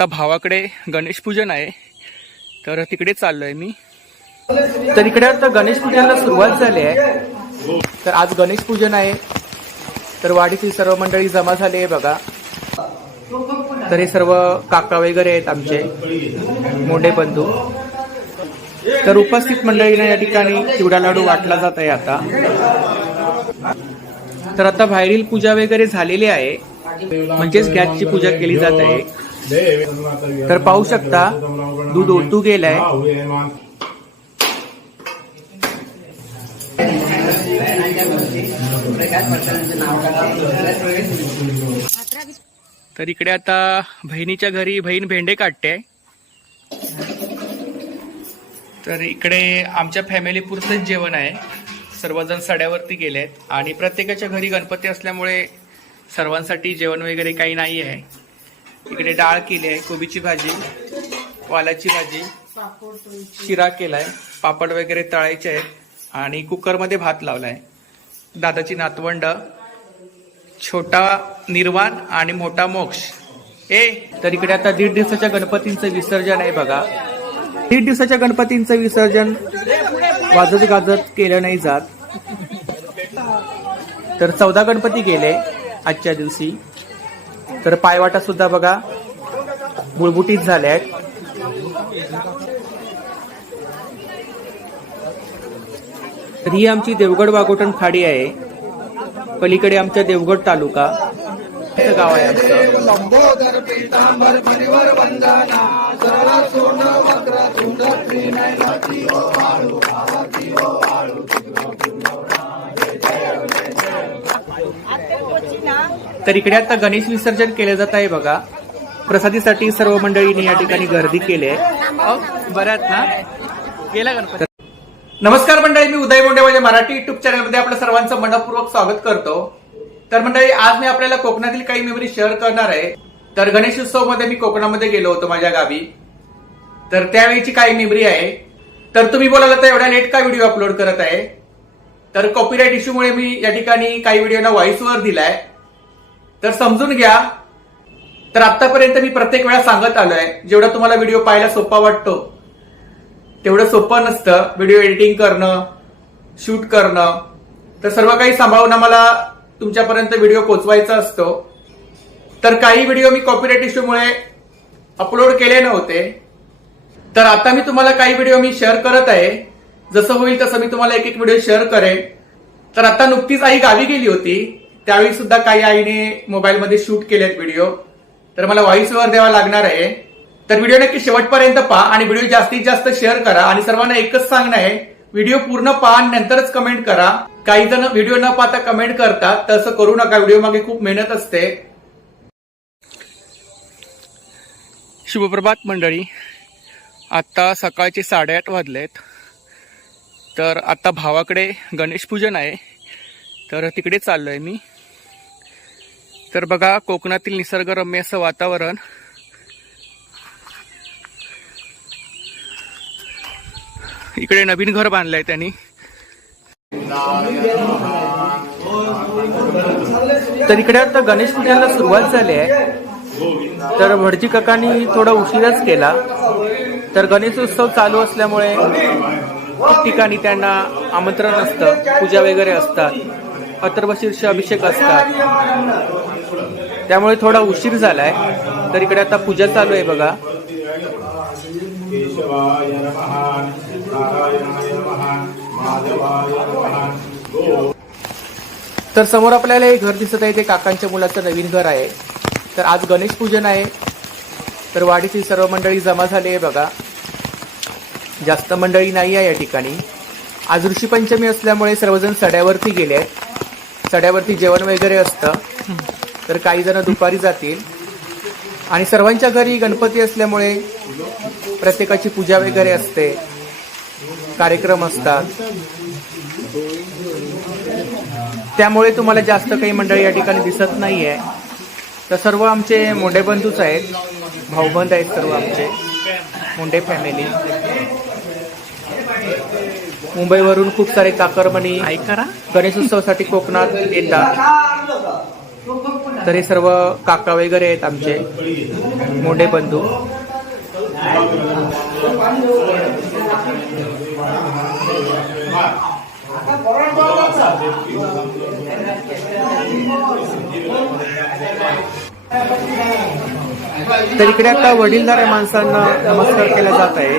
आता भावाकडे गणेश पूजन आहे. तर तिकडे चाललो आहे मी. तर इकडे आता गणेश पूजनाला सुरुवात झाली आहे. तर आज गणेश पूजन आहे. तर वाडीतील सर्व मंडळी जमा झाली आहे बघा. तर हे सर्व काका वगैरे आहेत आमचे. मोठे बंधू. तर उपस्थित मंडळीने या ठिकाणी चिवडा लाडू वाटला जात आहे आता. तर आता बाहेरील पूजा वगैरे झालेली आहे. म्हणजेच गॅसची पूजा केली जात आहे. तर पाहू शकता दूध ओतू गेलाय. तर इकडे आता बहिणीच्या घरी बहीण भेंडे काढते तर इकडे आमच्या फॅमिली पुरतंच जेवण आहे. सर्वजण सड्यावरती गेलेत. आणि प्रत्येकाच्या घरी गणपती असल्यामुळे सर्वांसाठी जेवण वगैरे काही नाही आहे. इकडे डाळ केली आहे कोबीची भाजी वालाची भाजी शिरा केलाय पापड वगैरे तळायचे आहेत आणि कुकरमध्ये भात लावलाय. दादाची नातवंड छोटा निर्वाण आणि मोठा मोक्ष. ए तर इकडे आता दीड दिवसाच्या गणपतींचं विसर्जन आहे बघा. दीड दिवसाच्या गणपतींचं विसर्जन वाजत गाजत केलं नाही जात. तर चौदा गणपती गेले आजच्या दिवशी. तर पायवाटा सुद्धा बघा बुळबुटीत झाल्या आहेत. तर ही आमची देवगड वाघोटण खाडी आहे. पलीकडे आमचा देवगड तालुका. गाव आहे आमचं. तर इकडे आता गणेश विसर्जन केले जात आहे बघा. प्रसादीसाठी सर्व मंडळींनी या ठिकाणी गर्दी केली आहे. बऱ्याच ना? गेला गणपती. नमस्कार मंडळी मी उदय मुंडे माझ्या मराठी युट्यूब चॅनलमध्ये आपलं सर्वांचं मनपूर्वक स्वागत करतो. तर मंडळी आज मी आपल्याला कोकणातील काही मेमरी शेअर करणार आहे. तर गणेश उत्सवमध्ये मी कोकणामध्ये गेलो होतो माझ्या गावी. तर त्यावेळीची काही मेमरी आहे. तर तुम्ही बोलायला तर एवढ्या लेट का व्हिडिओ अपलोड करत आहे? तर कॉपीराईट इश्यूमुळे मी या ठिकाणी काही व्हिडिओना व्हॉइस वर दिलाय. तर समजून घ्या. तर आतापर्यंत मी प्रत्येक वेळा सांगत आलोय जेवढा तुम्हाला व्हिडिओ पाहायला सोपा वाटतो तेवढं सोपं नसतं. व्हिडिओ एडिटिंग करणं शूट करणं. तर सर्व काही सांभाळून आम्हाला तुमच्यापर्यंत व्हिडिओ पोचवायचा असतो. तर काही व्हिडिओ मी कॉपीराईट इश्यूमुळे अपलोड केले नव्हते. तर आता मी तुम्हाला काही व्हिडिओ मी शेअर करत आहे. जसं होईल तसं मी तुम्हाला एक एक व्हिडिओ शेअर करेन. तर आता नुकतीच आई गावी गेली होती. त्यावेळी सुद्धा काही आईने मोबाईलमध्ये शूट केलेत व्हिडिओ. तर मला व्हॉइस ओव्हर द्यावा लागणार आहे. तर व्हिडिओ नक्की शेवटपर्यंत पहा आणि व्हिडिओ जास्तीत जास्त शेअर करा आणि सर्वांना एकच सांगणं आहे व्हिडिओ पूर्ण पहा आणि नंतरच कमेंट करा. काही जण व्हिडिओ न पाहता कमेंट करतात तसं करू नका व्हिडिओ मागे खूप मेहनत असते. शुभप्रभात मंडळी. आत्ता सकाळचे साडेआठ वाजलेत. तर आता भावाकडे गणेश पूजन आहे. तर तिकडे चाललो आहे मी. तर बघा कोकणातील निसर्गरम्य असं वातावरण. इकडे नवीन घर बांधलंय त्यांनी. तर इकडे आता गणेश पूजेला सुरुवात झाली आहे. तर भटजी काकांनी थोडा उशिराच केला. तर गणेश उत्सव चालू असल्यामुळे ठिकाणी त्यांना आमंत्रण असतं पूजा वगैरे असतात. अथर्वशीर्ष अभिषेक असतात. त्यामुळे थोडा उशीर झालाय. तर इकडे आता पूजा चालू आहे बघा. तर समोर आपल्याला हे घर दिसत आहे ते काकांच्या मुलाचं नवीन घर आहे. तर आज गणेश पूजन आहे. तर वाडीतील सर्व मंडळी जमा झाली आहे बघा. जास्त मंडळी नाही आहे या ठिकाणी. आज ऋषीपंचमी असल्यामुळे सर्वजण सड्यावरती गेले आहेत. सड्यावरती जेवण वगैरे असतं तर काही जण दुपारी जातील. आणि सर्वांच्या घरी गणपती असल्यामुळे प्रत्येकाची पूजा वगैरे असते. कार्यक्रम असतात. त्यामुळे तुम्हाला जास्त काही मंडळी या ठिकाणी दिसत नाही आहे तर सर्व आमचे मोंडे बंधूच आहेत. भाऊबंद आहेत सर्व आमचे. मुंडे फॅमिली मुंबईवरून खूप सारे काकरमणी गणेश उत्सवासाठी कोकणात येतात. तर हे सर्व काका वगैरे आहेत आमचे. मोठे बंधू तर इकडे आता वडीलधाऱ्या माणसांना नमस्कार केला जात आहे.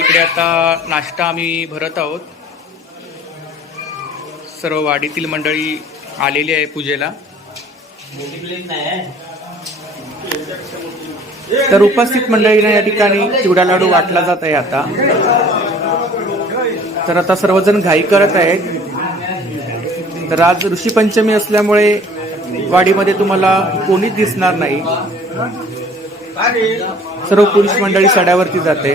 इकडे आता नाश्ता आम्ही भरत आहोत. सर्व वाडीतील मंडळी आलेली आहे पूजेला. तर उपस्थित मंडळींना या ठिकाणी चिवडा लाडू वाटला जात आहे आता. तर आता सर्वजण घाई करत आहेत. तर आज ऋषीपंचमी असल्यामुळे वाडीमध्ये तुम्हाला कोणीच दिसणार नाही. सर्व पुरुष मंडळी सड्यावरती जाते.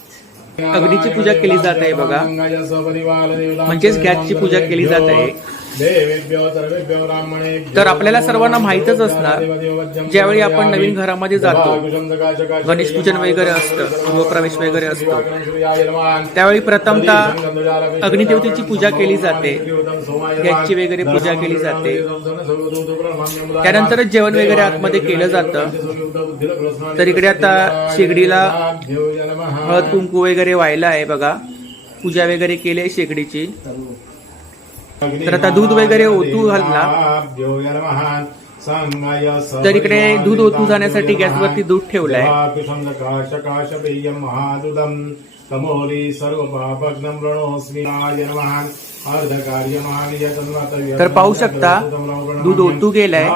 अग्नीची पूजा केली जात आहे बघा. म्हणजेच गॅसची पूजा केली जात आहे. तर आपल्याला सर्वांना माहीतच असणार ज्यावेळी आपण नवीन घरामध्ये जातो गणेश पूजन वगैरे असतं गृहप्रवेश वगैरे असतो त्यावेळी प्रथमतः अग्निदेवतेची पूजा केली जाते गॅसची वगैरे पूजा केली जाते त्यानंतरच जेवण वगैरे आतमध्ये केलं जातं तर इकडे आता शेगडीला हळद कुंकू वगैरे व्हायला आहे बघा पूजा वगैरे केली आहे शेगडीची तर आता दूध वगैरे ओतू घातला तर इकडे दूध ओतू जाण्यासाठी गॅसवरती दूध ठेवलंय. सर्व तर पाहू शकता, दूध ओतू गेलाय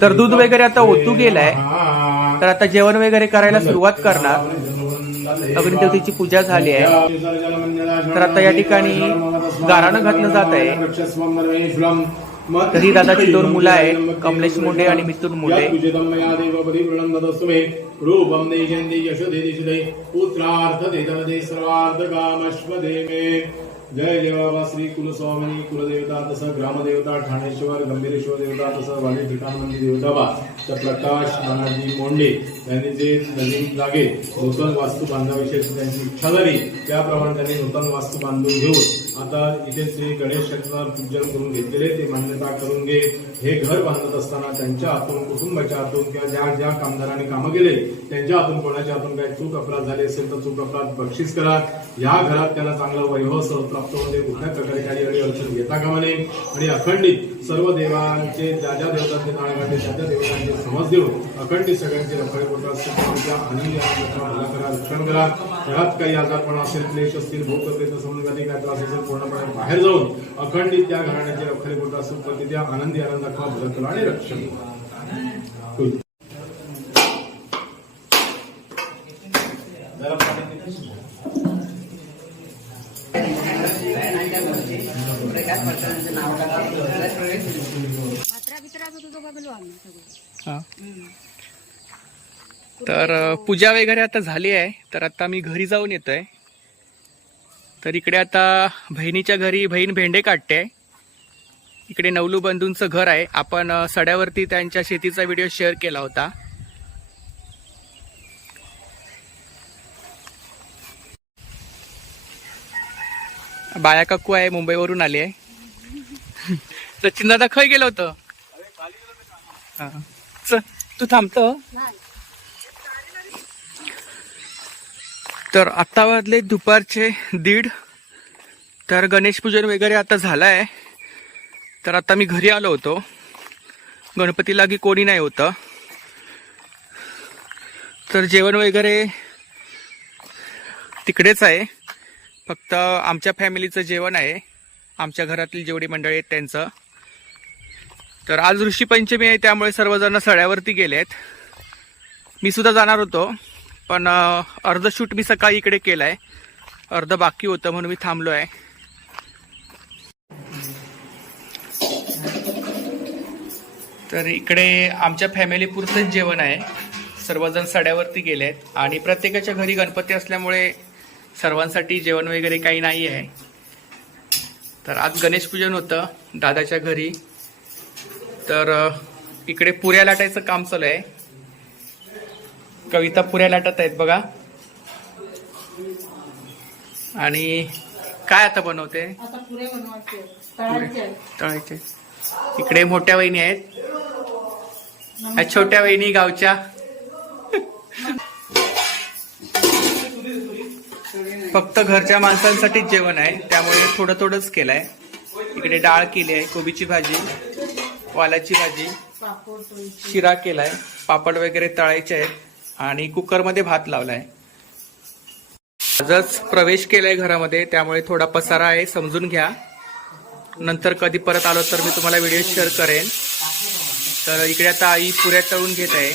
तर दूध वगैरे आता ओतू गेलाय. तर आता जेवण वगैरे करायला सुरुवात करणार अग्निदेवतेची पूजा झाली आहे. तर आता या ठिकाणी गाराणं घातलं जात आहे. तर ही दादाची दोन मुलं आहेत कमलेश मुंडे आणि मिथुन मुंडे. रूपम जय जय श्री कुलस्वामिनी कुलदेवता तसं ग्रामदेवता ठाणेश्वर गंभीरेश्वर देवता तसं वाणी ठिकाणमंदी देवता बा. तर प्रकाश नानाजी मोंडे यांनी जे नवीन जागे नूतन वास्तू बांधाविषयी त्यांची इच्छा झाली त्याप्रमाणे त्यांनी नूतन वास्तू बांधून घेऊन आता इथे श्री गणेश चक्रावर पूजन करून घेतलेले ते मान्यता करून घे. हे घर बांधत असताना त्यांच्या हातून कुटुंबाच्या हातून किंवा ज्या ज्या कामगारांनी कामं केले त्यांच्या हातून कोणाच्या हातून काही चूक अपराध झाले असेल तर चूक अपराध बक्षीस करा. या घरात त्यांना चांगला वैभव सह प्राप्त होते कुठल्या प्रकारे काही अडी अडचण घेता कामा नये आणि अखंडित सर्व देवांचे ज्या ज्या देवतांचे नाळ काढले त्या त्या देवतांचे समज देऊन अखंडित सगळ्यांचे रखडे पोटात त्यांच्या आणि करा रक्षण करा. घरात काही आजारपणा असेल क्लेश असतील भूक असेल संबंधातील काही त्रास असेल पूर्णपणे बाहेर जाऊन अखंडित त्या घराण्याचे रफाळे पोटात सुख त्या आनंदी आनंद दाखवा भरत करा आणि रक्षण करा. हा. तर पूजा वगैरे आता झाली आहे. तर आता मी घरी जाऊन येतोय. तर इकडे आता बहिणीच्या घरी बहीण भेंडे काढते. इकडे नवलू बंधूंचं घर आहे. आपण सड्यावरती त्यांच्या शेतीचा व्हिडिओ शेअर केला होता. बाया काकू आहे मुंबईवरून आली आहे. सचिन दादा खय गेलं होतं? तू थांबतो तर. आत्ता वाजले दुपारचे दीड. तर गणेश पूजन वगैरे आता झालं आहे तर आता मी घरी आलो होतो. गणपतीला की कोणी नाही होतं. तर जेवण वगैरे तिकडेच आहे. फक्त आमच्या फॅमिलीचं जेवण आहे. आमच्या घरातील जेवढी मंडळी आहेत त्यांचं. तर आज ऋषीपंचमी आहे त्यामुळे सर्वजण सड्यावरती गेलेत. मी सुद्धा जाणार होतो पण अर्ध शूट मी सकाळी इकडे केलं आहे अर्ध बाकी होतं म्हणून मी थांबलो आहे तर इकडे आमच्या फॅमिली पुरतंच जेवण आहे. सर्वजण सड्यावरती गेलेत. आणि प्रत्येकाच्या घरी गणपती असल्यामुळे सर्वांसाठी जेवण वगैरे काही नाही आहे. तर आज गणेश पूजन होतं दादाच्या घरी. तर इकडे पुऱ्या लाटायचं काम चालू आहे. कविता पुऱ्या लाटत आहेत बघा. आणि काय आता बनवते? तळायचे इकडे मोठ्या वहिनी आहेत. छोट्या वहिनी गावच्या. फक्त घरच्या माणसांसाठीच जेवण आहे. त्यामुळे थोडं थोडंच केलंय. इकडे डाळ केली आहे कोबीची भाजी वालाची भाजी शिरा केला शिरा केलाय पापड वगैरे तळायचे आहेत आणि कुकरमध्ये भात लावलाय. आजच प्रवेश केलाय घरामध्ये त्यामुळे थोडा पसारा आहे समजून घ्या. नंतर कधी परत आलो तर मी तुम्हाला व्हिडिओ शेअर करेन. तर इकडे आता आई पुऱ्या तळून घेत आहे.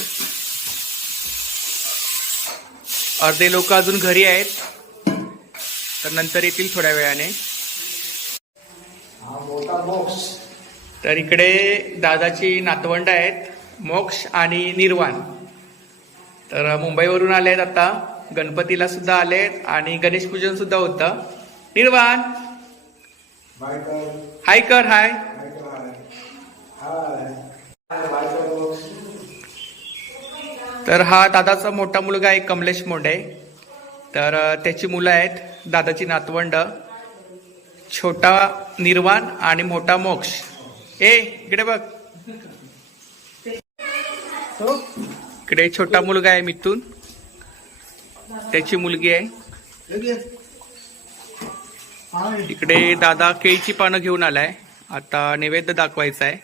अर्धे लोक अजून घरी आहेत. तर नंतर येतील थोड्या वेळाने. तर इकडे दादाची नातवंड आहेत मोक्ष आणि निर्वाण. तर मुंबईवरून आले आहेत आता गणपतीला सुद्धा आलेत आणि गणेश पूजन सुद्धा होतं. निर्वाण! हाय कर हाय. तर हा दादाचा मोठा मुलगा आहे कमलेश मोंडे तर त्याची मुलं आहेत. दादाची नातवंड छोटा निर्वाण आणि मोठा मोक्ष. ए इकडे बघ. इकडे छोटा मुलगा आहे मिथून. त्याची मुलगी आहे. इकडे दादा केळीची पानं घेऊन आलाय. आता नैवेद्य दाखवायचा आहे.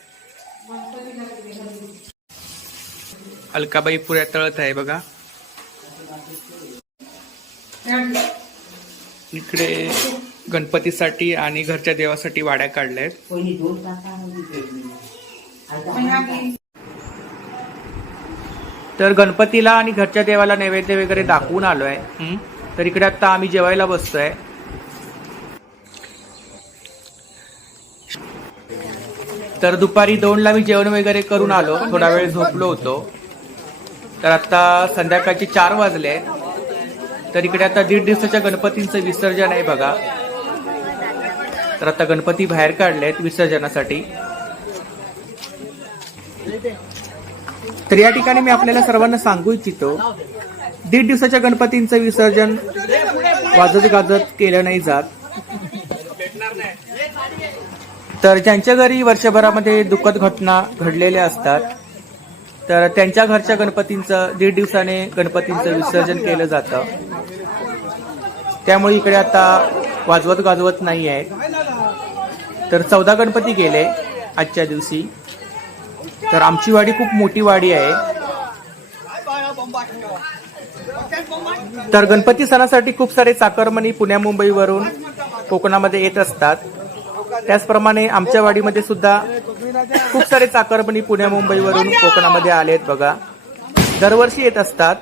अलकाबाई पुऱ्या तळत आहे बघा. इकडे गणपतीसाठी आणि घरच्या देवासाठी वाड्या काढल्या आहेत. तर गणपतीला आणि घरच्या देवाला नैवेद्य वगैरे दाखवून आलोय. हं? तर इकडे आता आम्ही जेवायला बसतोय. तर दुपारी दोनला मी जेवण वगैरे करून आलो. थोडा वेळ झोपलो होतो. तर आता संध्याकाळचे चार वाजले. तर इकडे आता दीड दिवसाच्या गणपतींचं विसर्जन आहे बघा. तर आता गणपती बाहेर काढले आहेत विसर्जनासाठी. तर या ठिकाणी मी आपल्याला सर्वांना सांगू इच्छितो दीड दिवसाच्या गणपतींचं विसर्जन वाजत गाजत केलं नाही जात. तर ज्यांच्या घरी वर्षभरामध्ये दुःखद घटना घडलेल्या असतात तर त्यांच्या घरच्या गणपतींचं दीड दिवसाने गणपतींचं विसर्जन केलं जातं. त्यामुळे इकडे आता वाजवत गाजवत नाही आहे तर चौदा गणपती गेले आजच्या दिवशी. तर आमची वाडी खूप मोठी वाडी आहे. तर गणपती सणासाठी खूप सारे चाकरमणी पुण्या मुंबईवरून कोकणामध्ये येत असतात. त्याचप्रमाणे आमच्या वाडीमध्ये सुद्धा खूप सारे चाकरपणी पुण्या मुंबईवरून कोकणामध्ये आले आहेत बघा. दरवर्षी येत असतात.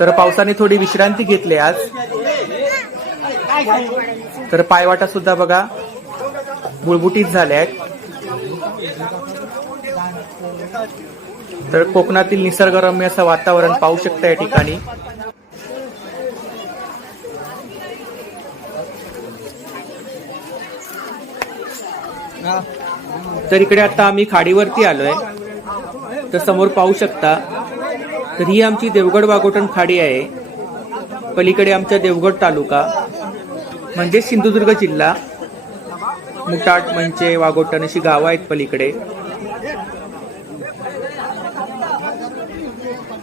तर पावसाने थोडी विश्रांती घेतली आज. तर पायवाटा सुद्धा बघा बुळबुटीत झाल्या आहेत तर कोकणातील निसर्गरम्य असं वातावरण पाहू शकता या ठिकाणी. तर इकडे आता आम्ही खाडीवरती आलोय. तर समोर पाहू शकता तर ही आमची देवगड वाघोटण खाडी आहे. पलीकडे आमच्या देवगड तालुका म्हणजे सिंधुदुर्ग जिल्हा. मुटाट म्हणजे वाघोटण अशी गावं आहेत पलीकडे.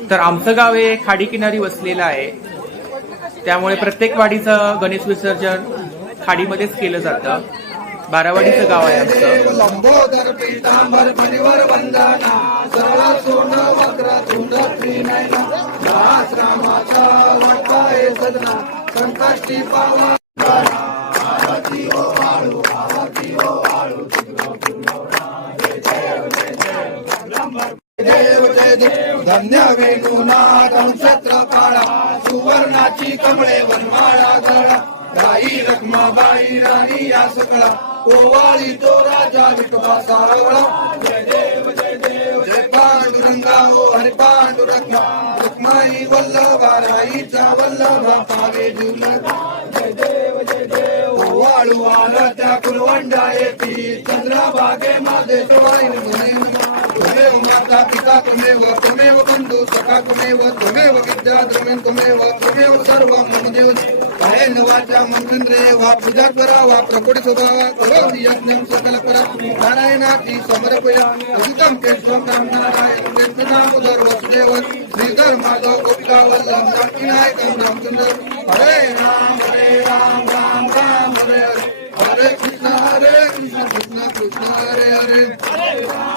तर आमचं गाव हे खाडी किनारी वसलेलं आहे. त्यामुळे प्रत्येक वाडीचं गणेश विसर्जन खाडीमध्येच केलं जातं. बारावाडीचं गाव आहे आमचं देव जय देव धन्य वेणूनाथ नक्षत्र काळा सुवर्णाची कमळे वनमाळा गळा गाई रखमाबाई राणी या सकळा. ओवाळी तो राजा विठोबा सावळा. जय देव जय देव. जय पांडुरंगा ओ हरे पांडुरंगा. रुक्माई वल्लभा राईचा वल्लभा पावे जुल जय देव जय देव. ओवाळू आला त्या कुलवंडा येती चंद्रभागे माझे सवाई मुने त्वमेव माता पिता त्वमेव त्वमेव बंधू सखा त्वमेव त्वमेव विद्या द्रविण त्वमेव त्वमेव सर्व मम देव. कायेन वाचा मंत्रे वा पूजा करा वा प्रकोटी स्वभावा करोति यज्ञं सकल करा. नारायणाची समर्पया उदितं केशवं राम नारायण कृष्ण वसुदेव श्रीधर माधव गोपिका वल्लभ रामचंद्र हरे राम हरे राम राम राम हरे हरे. हरे कृष्ण हरे कृष्ण कृष्ण कृष्ण हरे हरे.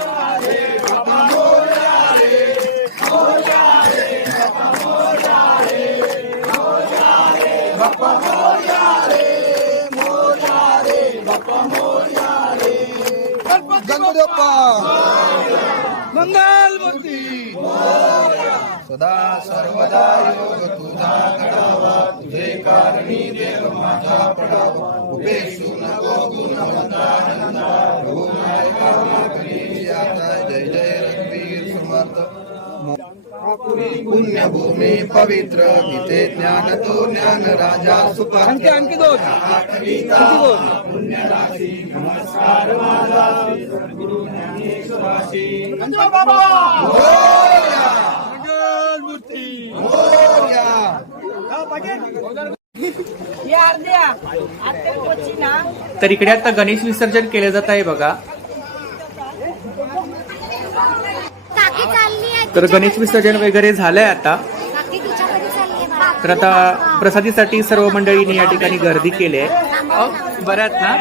मंगल सदा सर्वदा योग तुझा घडावा तुझे कारणी देव माझा पडावा. उपेशु नको गुण वंदानंदा प्रभू नायका मागणी आता जय जय रघुवीर समर्थ पुण्यभूमी पवित्र तिथे ज्ञान तो ज्ञान राजा सुपात्र आणखी आणखी या अर्ध्या आता पोची ना? तर इकडे आता गणेश विसर्जन केले जात आहे बघा काकी चालली आहे तर गणेश विसर्जन वगैरे झालंय आता. तर आता प्रसादीसाठी सर्व मंडळींनी या ठिकाणी गर्दी केली आहे बऱ्याच ना?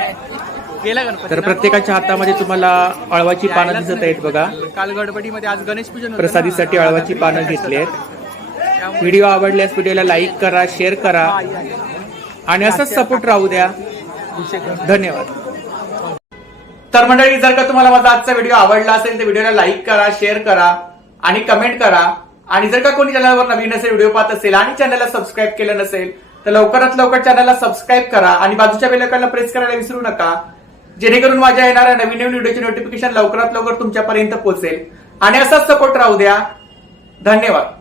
गेला गणपती तर प्रत्येकाच्या हातामध्ये तुम्हाला अळवाची पानं दिसत आहेत बघा. काल गडबडीमध्ये आज गणेश पूजन प्रसादीसाठी अळवाची पानं घेतली आहेत व्हिडिओ आवडल्यास व्हिडिओला लाईक करा शेअर करा. आणि असंच सपोर्ट राहू द्या. धन्यवाद. तर मंडळी जर का तुम्हाला माझा आजचा व्हिडिओ आवडला असेल तर व्हिडिओला लाईक करा शेअर करा. आणि कमेंट करा. आणि जर का कोणी चॅनलवर नवीन असेल व्हिडिओ पाहत असेल आणि चॅनलला सबस्क्राईब केलं नसेल तर लवकरात लवकर चॅनलला सबस्क्राईब करा आणि बाजूच्या बेलकॉनला प्रेस करायला विसरू नका. जेणेकरून माझ्या येणाऱ्या नवीन नवीन व्हिडिओची नोटिफिकेशन लवकरात लवकर तुमच्यापर्यंत पोहोचेल. आणि असाच सपोर्ट राहू द्या. धन्यवाद.